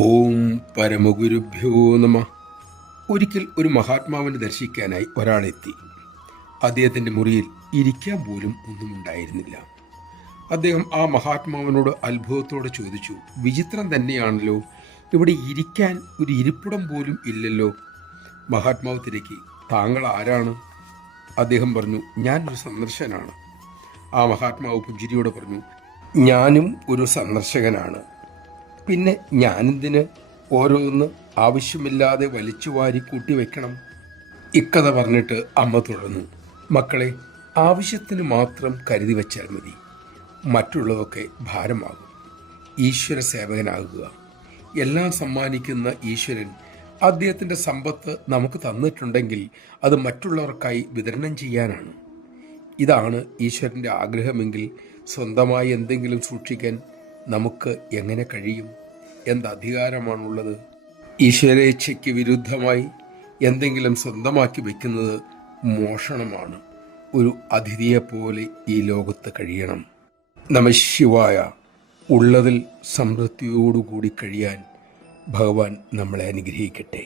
ഓം പരമഗുരുഭ്യോ നമ. ഒരിക്കൽ ഒരു മഹാത്മാവിനെ ദർശിക്കാനായി ഒരാളെത്തി. അദ്ദേഹത്തിൻ്റെ മുറിയിൽ ഇരിക്കാൻ പോലും ഒന്നുമുണ്ടായിരുന്നില്ല. അദ്ദേഹം ആ മഹാത്മാവിനോട് അത്ഭുതത്തോടെ ചോദിച്ചു, വിചിത്രം തന്നെയാണല്ലോ, ഇവിടെ ഇരിക്കാൻ ഒരു ഇരിപ്പിടം പോലും ഇല്ലല്ലോ. മഹാത്മാവ് തിരക്കി, താങ്കൾ ആരാണ്? അദ്ദേഹം പറഞ്ഞു, ഞാനൊരു സന്ദർശകനാണ്. ആ മഹാത്മാവ് പുഞ്ചിരിയോടെ പറഞ്ഞു, ഞാനും ഒരു സന്ദർശകനാണ്. പിന്നെ ഞാനെന്തിന് ഓരോന്ന് ആവശ്യമില്ലാതെ വലിച്ചു വാരി കൂട്ടി വയ്ക്കണം? ഇക്കഥ പറഞ്ഞിട്ട് അമ്മ തുടർന്നു, മക്കളെ, ആവശ്യത്തിന് മാത്രം കരുതി വച്ചാൽ മതി, മറ്റുള്ളതൊക്കെ ഭാരമാകും. ഈശ്വര സേവകനാകുക. എല്ലാം സമ്മാനിക്കുന്ന ഈശ്വരൻ അദ്ദേഹത്തിൻ്റെ സമ്പത്ത് നമുക്ക് തന്നിട്ടുണ്ടെങ്കിൽ അത് മറ്റുള്ളവർക്കായി വിതരണം ചെയ്യാനാണ്. ഇതാണ് ഈശ്വരൻ്റെ ആഗ്രഹമെങ്കിൽ സ്വന്തമായി എന്തെങ്കിലും സൂക്ഷിക്കാൻ നമുക്ക് എങ്ങനെ കഴിയും? എന്ത് അധികാരമാണുള്ളത്? ഈശ്വരേച്ഛയ്ക്ക് വിരുദ്ധമായി എന്തെങ്കിലും സ്വന്തമാക്കി വയ്ക്കുന്നത് മോഷണമാണ്. ഒരു അതിഥിയെപ്പോലെ ഈ ലോകത്ത് കഴിയണം. നമഃശിവായ. ഉള്ളതിൽ സംതൃപ്തിയോടുകൂടി കഴിയാൻ ഭഗവാൻ നമ്മളെ അനുഗ്രഹിക്കട്ടെ.